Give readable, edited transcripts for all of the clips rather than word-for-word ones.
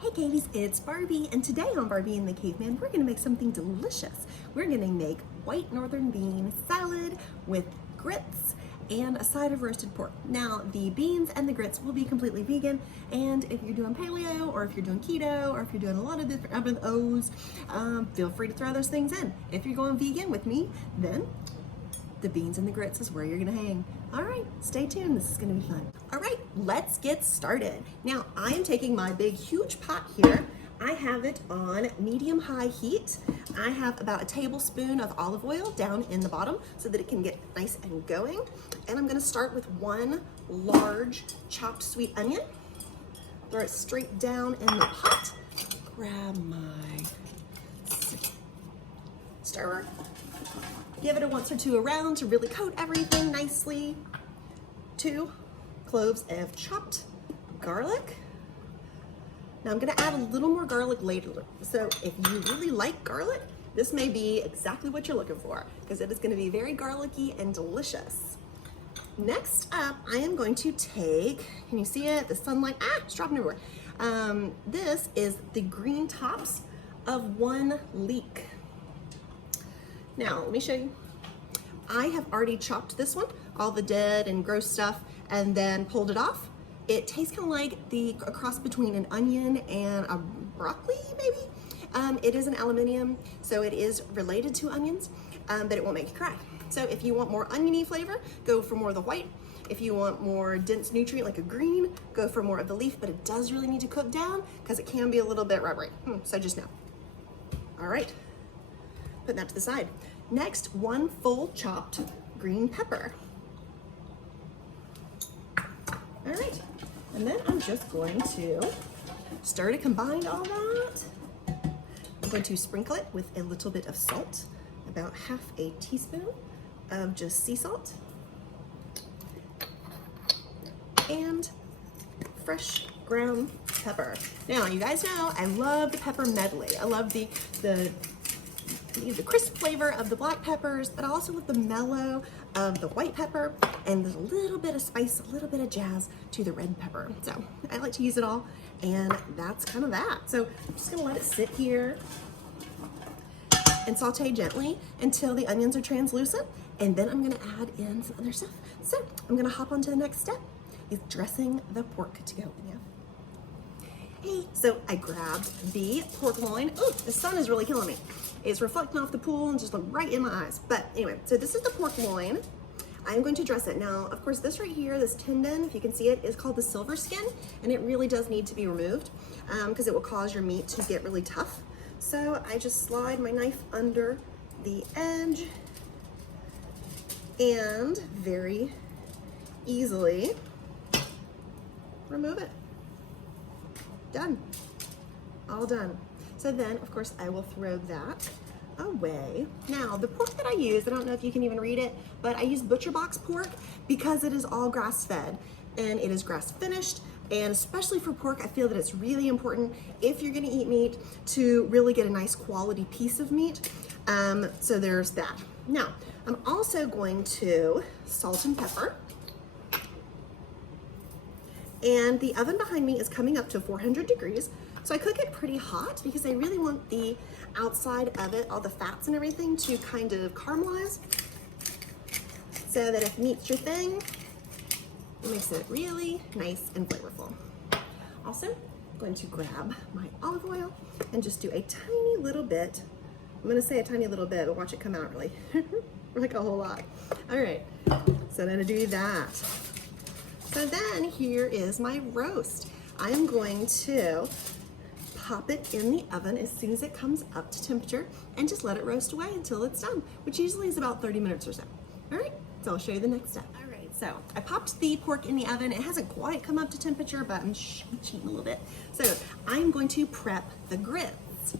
Hey Katies, it's Barbie, and today on Barbie and the Caveman, we're gonna make something delicious. We're gonna make white northern bean salad with grits and a side of roasted pork. Now, the beans and the grits will be completely vegan, and if you're doing paleo, or if you're doing keto, or if you're doing a lot of different O's, feel free to throw those things in. If you're going vegan with me, then the beans and the grits is where you're gonna hang. All right, stay tuned, this is gonna be fun. All right, let's get started. Now, I am taking my big, huge pot here. I have it on medium-high heat. I have about a tablespoon of olive oil down in the bottom so that it can get nice and going. And I'm gonna start with one large chopped sweet onion. Throw it straight down in the pot. Grab my stirrer. Give it a once or two around to really coat everything nicely. 2 cloves of chopped garlic. Now I'm gonna add a little more garlic later. So if you really like garlic, this may be exactly what you're looking for because it is gonna be very garlicky and delicious. Next up, I am going to take, can you see it? The sunlight, it's dropping everywhere. This is the green tops of 1 leek. Now, let me show you. I have already chopped this one, all the dead and gross stuff, and then pulled it off. It tastes kind of like a cross between an onion and a broccoli, maybe. It is an aluminium, so it is related to onions, but it won't make you cry. So if you want more oniony flavor, go for more of the white. If you want more dense nutrient like a green, go for more of the leaf, but it does really need to cook down because it can be a little bit rubbery. So just know. All right, put that to the side. Next, 1 full chopped green pepper. All right, and then I'm just going to stir to combine all that. I'm going to sprinkle it with a little bit of salt, about half a teaspoon of just sea salt, and fresh ground pepper. Now, you guys know I love the pepper medley. I love the crisp flavor of the black peppers, but I also love the mellow of the white pepper and a little bit of spice, a little bit of jazz to the red pepper. So I like to use it all, and that's kind of that. So I'm just gonna let it sit here and saute gently until the onions are translucent, and then I'm gonna add in some other stuff. So I'm gonna hop on to the next step, is dressing the pork to go in. Hey, so I grabbed the pork loin. Oh, the sun is really killing me. It's reflecting off the pool and just right in my eyes. But anyway, so this is the pork loin. I'm going to dress it. Now, of course, this right here, this tendon, if you can see it, is called the silver skin, and it really does need to be removed because it will cause your meat to get really tough. So I just slide my knife under the edge and very easily remove it. Done, all done. So then, of course, I will throw that away. Now, the pork that I use, I don't know if you can even read it, but I use Butcher Box pork because it is all grass-fed and it is grass-finished. And especially for pork, I feel that it's really important if you're gonna eat meat to really get a nice quality piece of meat. So there's that. Now, I'm also going to salt and pepper. And the oven behind me is coming up to 400 degrees. So I cook it pretty hot because I really want the outside of it, all the fats and everything, to kind of caramelize so that if meat's your thing, it makes it really nice and flavorful. Also, I'm going to grab my olive oil and just do a tiny little bit. I'm gonna say a tiny little bit, but watch it come out really, like a whole lot. All right, so I'm gonna do that. So then here is my roast. I'm going to pop it in the oven as soon as it comes up to temperature and just let it roast away until it's done, which usually is about 30 minutes or so. All right, so I'll show you the next step. All right, so I popped the pork in the oven. It hasn't quite come up to temperature, but I'm cheating a little bit. So I'm going to prep the grits.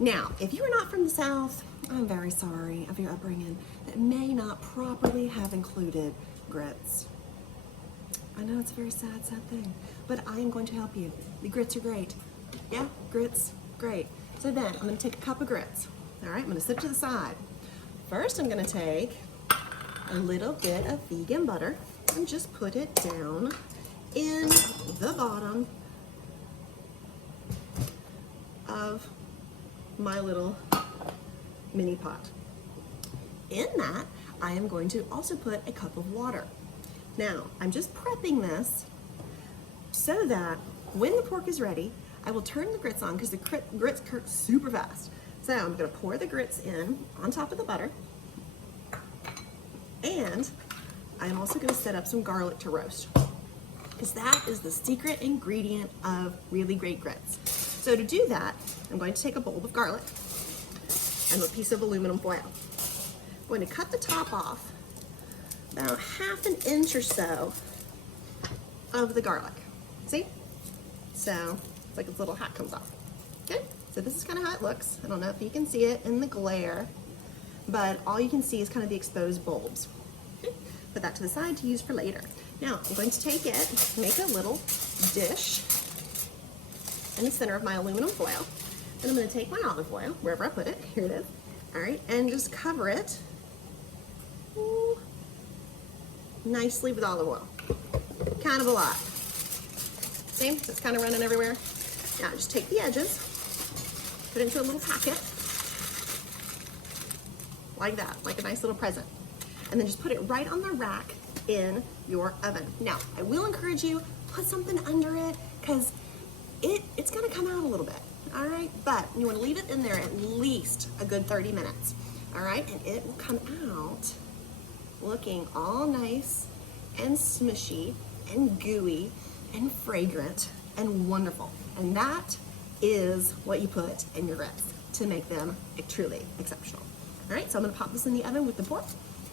Now, if you are not from the South, I'm very sorry of your upbringing that may not properly have included grits. I know it's a very sad, sad thing, but I am going to help you. The grits are great. Yeah, grits, great. So then I'm gonna take a cup of grits. All right, I'm gonna sit to the side. First, I'm gonna take a little bit of vegan butter and just put it down in the bottom of my little mini pot. In that, I am going to also put a cup of water. Now, I'm just prepping this so that when the pork is ready, I will turn the grits on because the grits cook super fast. So I'm gonna pour the grits in on top of the butter. And I'm also gonna set up some garlic to roast because that is the secret ingredient of really great grits. So to do that, I'm going to take a bulb of garlic and a piece of aluminum foil. I'm going to cut the top off about 1/2 inch or so of the garlic. See? So it's like its little hat comes off. Okay, so this is kind of how it looks. I don't know if you can see it in the glare, but all you can see is kind of the exposed bulbs. Okay, put that to the side to use for later. Now I'm going to take it, make a little dish in the center of my aluminum foil. And I'm going to take my olive oil, wherever I put it, here it is, all right, and just cover it nicely with olive oil. Kind of a lot. See, so it's kind of running everywhere. Now just take the edges, put it into a little packet, like that, like a nice little present. And then just put it right on the rack in your oven. Now, I will encourage you, put something under it, because it's gonna come out a little bit, all right? But you wanna leave it in there at least a good 30 minutes, all right? And it will come out looking all nice and smushy and gooey and fragrant and wonderful. And that is what you put in your grits to make them truly exceptional. All right, so I'm gonna pop this in the oven with the pork,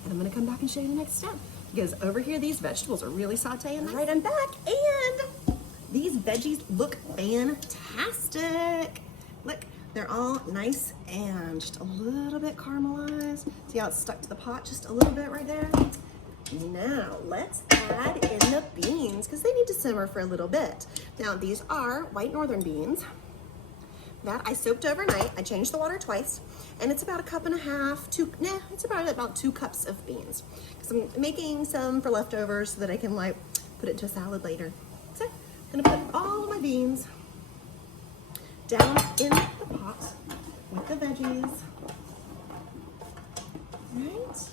and I'm gonna come back and show you the next step. Because over here, these vegetables are really sauteing. All right, I'm back, and these veggies look fantastic. Look, they're all nice and just a little bit caramelized. See how it's stuck to the pot just a little bit right there? Now, let's add in the beans because they need to simmer for a little bit. Now, these are white northern beans that I soaked overnight. I changed the water twice, and it's about 1.5 cups, it's about 2 cups of beans. Because I'm making some for leftovers so that I can like put it into a salad later. So I'm gonna put all of my beans down in the pot with the veggies. Right?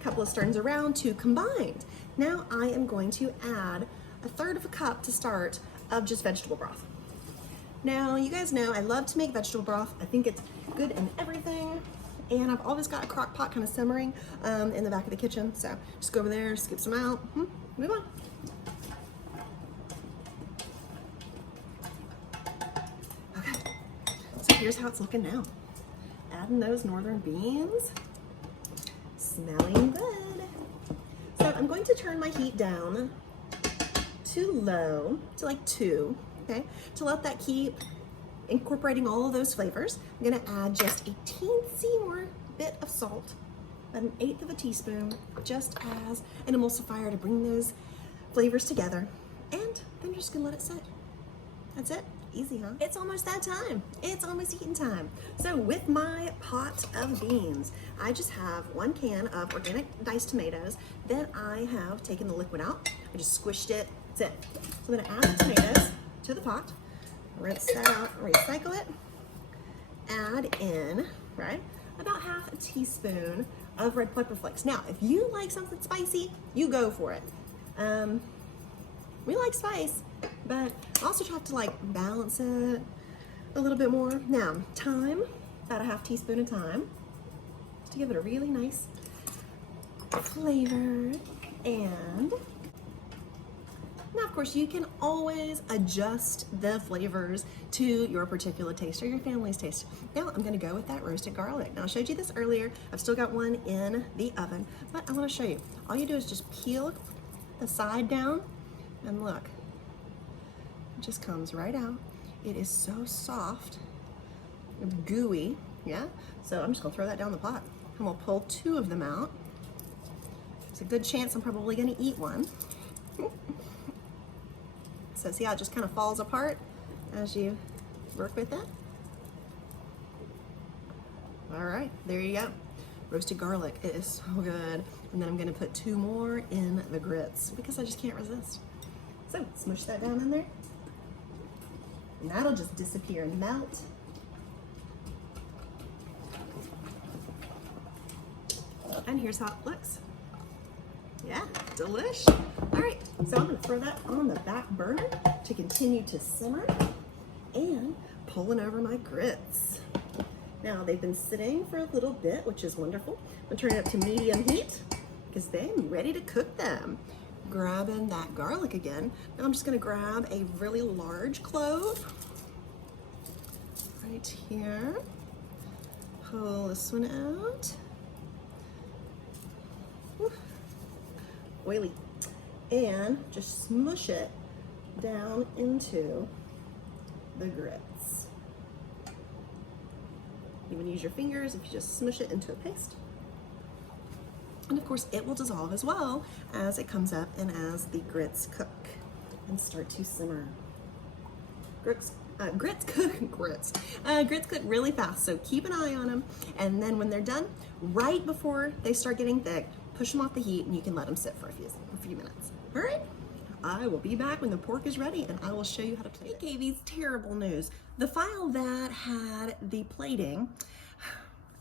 A couple of stirrings around, 2 combined. Now I am going to add 1/3 cup to start of just vegetable broth. Now, you guys know I love to make vegetable broth. I think it's good in everything. And I've always got a crock pot kind of simmering in the back of the kitchen. So just go over there, skip some out, move on. Okay, so here's how it's looking now. Adding those northern beans. Smelling good. So I'm going to turn my heat down to low, to like 2. Okay, to let that keep incorporating all of those flavors. I'm gonna add just a teensy more bit of salt, about 1/8 of a teaspoon, just as an emulsifier to bring those flavors together. And then you're just gonna let it sit. That's it, easy, huh? It's almost that time. It's almost eating time. So with my pot of beans, I just have 1 can of organic diced tomatoes. Then I have taken the liquid out. I just squished it, that's it. So I'm gonna add the tomatoes to the pot, rinse that out, recycle it, add in, right, about 1/2 teaspoon of red pepper flakes. Now, if you like something spicy, you go for it. We like spice, but I also try to like balance it a little bit more. Now, thyme, about 1/2 teaspoon of thyme, just to give it a really nice flavor. And now, of course, you can always adjust the flavors to your particular taste or your family's taste. Now, I'm gonna go with that roasted garlic. Now, I showed you this earlier. I've still got one in the oven, but I wanna show you. All you do is just peel the side down, and look, it just comes right out. It is so soft and gooey, yeah? So I'm just gonna throw that down the pot. I'm gonna pull 2 of them out. There's a good chance I'm probably gonna eat one. So see how it just kind of falls apart as you work with it? All right, there you go. Roasted garlic, it is so good. And then I'm gonna put 2 more in the grits because I just can't resist. So smush that down in there. And that'll just disappear and melt And here's how it looks. Yeah, delish. All right, so I'm gonna throw that on the back burner to continue to simmer and pulling over my grits. Now they've been sitting for a little bit, which is wonderful. I'm gonna turn it up to medium heat because I'm ready to cook them. Grabbing that garlic again. Now I'm just gonna grab a really large clove right here. Pull this one out. Whew. Oily. And just smush it down into the grits. You can use your fingers if you just smush it into a paste. And of course it will dissolve as well as it comes up and as the grits cook and start to simmer. Grits cook really fast, so keep an eye on them. And then when they're done, right before they start getting thick, push them off the heat and you can let them sit for a few minutes. All right, I will be back when the pork is ready and I will show you how to plate it. KV's terrible news. The file that had the plating,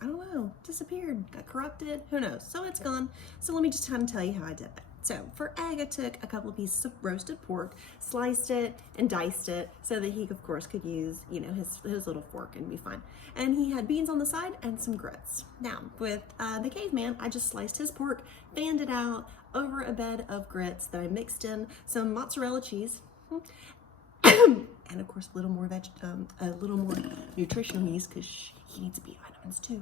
I don't know, disappeared, got corrupted, who knows? So it's gone. So let me just kind of tell you how I did it. So for egg, I took a couple of pieces of roasted pork, sliced it and diced it so that he, of course, could use, you know, his little fork and be fine. And he had beans on the side and some grits. Now, with the caveman, I just sliced his pork, fanned it out over a bed of grits that I mixed in some mozzarella cheese, and of course a little more nutritional yeast because he needs B vitamins too.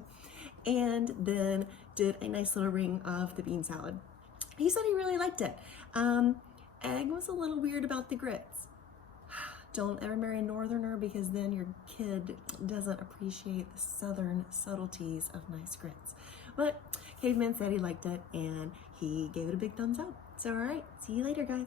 And then did a nice little ring of the bean salad. He said he really liked it. Egg was a little weird about the grits. Don't ever marry a northerner because then your kid doesn't appreciate the southern subtleties of nice grits. But Caveman said he liked it and he gave it a big thumbs up. So all right, see you later guys.